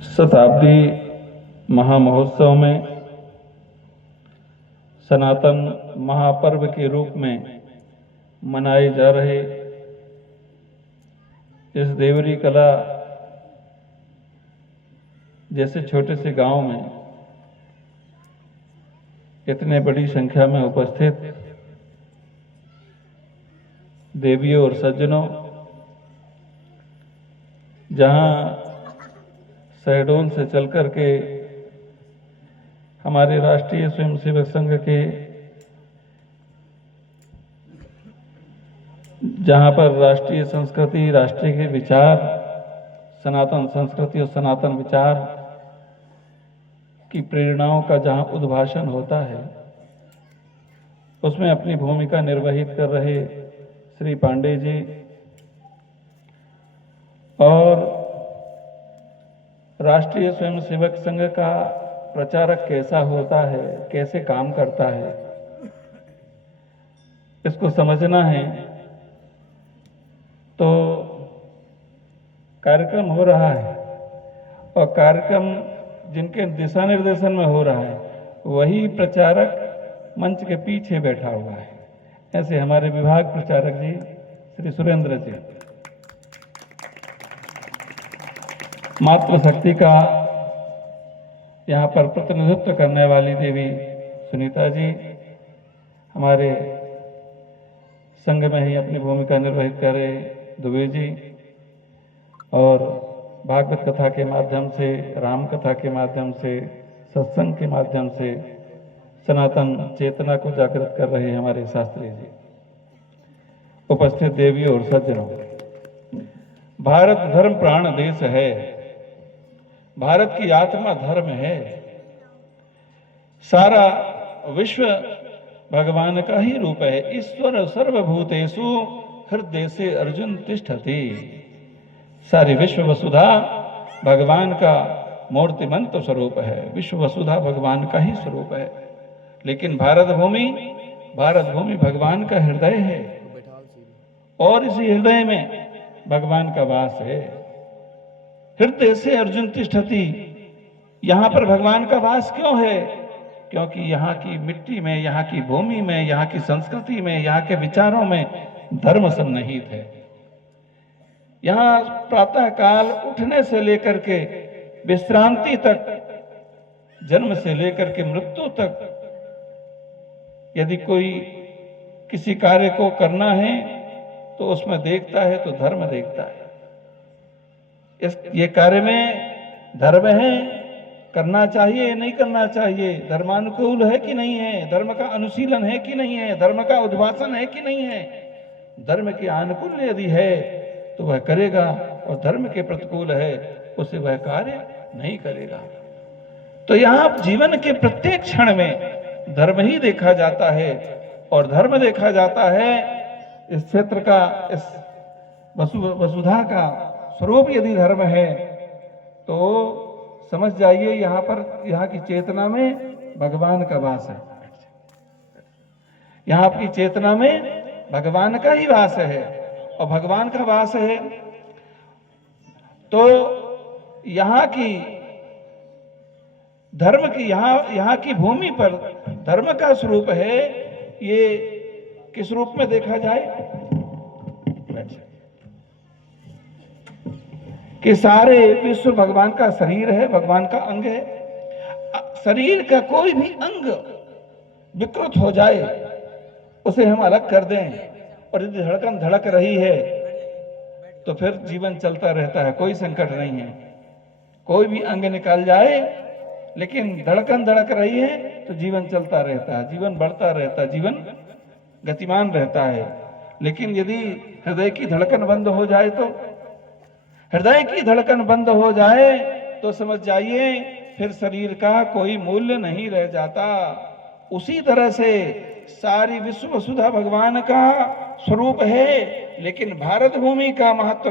शताब्दी महामहोत्सव में सनातन महापर्व के रूप में मनाए जा रहे इस देवरी कला जैसे छोटे से गांव में इतने बड़ी संख्या में उपस्थित देवियों और सज्जनों, जहां शहडोल से चलकर के हमारे राष्ट्रीय स्वयंसेवक संघ के जहां पर राष्ट्रीय संस्कृति, राष्ट्रीय के विचार, सनातन संस्कृति और सनातन विचार की प्रेरणाओं का जहां उद्भाषण होता है, उसमें अपनी भूमिका निर्वहित कर रहे श्री पांडे जी और राष्ट्रीय स्वयंसेवक संघ का प्रचारक कैसा होता है, कैसे काम करता है, इसको समझना है। तो कार्यक्रम हो रहा है और कार्यक्रम जिनके दिशा निर्देशन में हो रहा है वही प्रचारक मंच के पीछे बैठा हुआ है। ऐसे हमारे विभाग प्रचारक जी श्री सुरेंद्र जी, मातृशक्ति का यहाँ पर प्रतिनिधित्व करने वाली देवी सुनीता जी, हमारे संघ में ही अपनी भूमिका निर्वहित कर रहे दुबे जी, और भागवत कथा के माध्यम से, राम कथा के माध्यम से, सत्संग के माध्यम से सनातन चेतना को जागृत कर रहे हमारे शास्त्री जी, उपस्थित देवियों और सज्जनों, भारत धर्म प्राण देश है, भारत की आत्मा धर्म है, सारा विश्व भगवान का ही रूप है। ईश्वर सर्वभूतेषु हृदय से अर्जुन तिष्ठति। सारी विश्व वसुधा भगवान का मूर्तिमंत स्वरूप है, विश्व वसुधा भगवान का ही स्वरूप है। लेकिन भारत भूमि भगवान का हृदय है और इसी हृदय में भगवान का वास है। हृदय से अर्जुन तिष्ठति, यहां पर भगवान का वास क्यों है? क्योंकि यहाँ की मिट्टी में, यहाँ की भूमि में, यहाँ की संस्कृति में, यहाँ के विचारों में धर्म सन्निहित है। यहाँ प्रातः काल उठने से लेकर के विश्रांति तक, जन्म से लेकर के मृत्यु तक, यदि कोई किसी कार्य को करना है तो उसमें देखता है तो धर्म देखता है। ये कार्य में धर्म है, करना चाहिए नहीं करना चाहिए, धर्मानुकूल है कि नहीं है, धर्म का अनुशीलन है कि नहीं है, धर्म का उद्भाषण है कि नहीं है। धर्म के अनुकूल यदि है तो वह करेगा और धर्म के प्रतिकूल है उसे वह कार्य नहीं करेगा। तो यहाँ जीवन के प्रत्येक क्षण में धर्म ही देखा जाता है और धर्म देखा जाता है। इस क्षेत्र का, इस वसुधा का स्वरूप यदि धर्म है तो समझ जाइए यहाँ पर, यहाँ की चेतना में भगवान का वास है। यहाँ आपकी चेतना में भगवान का ही वास है और भगवान का वास है तो यहाँ की धर्म की, यहाँ की भूमि पर धर्म का स्वरूप है। ये किस रूप में देखा जाए कि सारे विश्व भगवान का शरीर है, भगवान का अंग है। शरीर का कोई भी अंग विकृत हो जाए उसे हम अलग कर दें और यदि धड़कन धड़क रही है तो फिर जीवन चलता रहता है, कोई संकट नहीं है। कोई भी अंग निकाल जाए लेकिन धड़कन धड़क रही है तो जीवन चलता रहता है, जीवन बढ़ता रहता है, जीवन गतिमान रहता है। लेकिन यदि हृदय की धड़कन बंद हो जाए तो, हृदय की धड़कन बंद हो जाए तो समझ जाइए फिर शरीर का कोई मूल्य नहीं रह जाता। उसी तरह से सारी विश्व वसुधा भगवान का स्वरूप है, लेकिन भारत भूमि का महत्व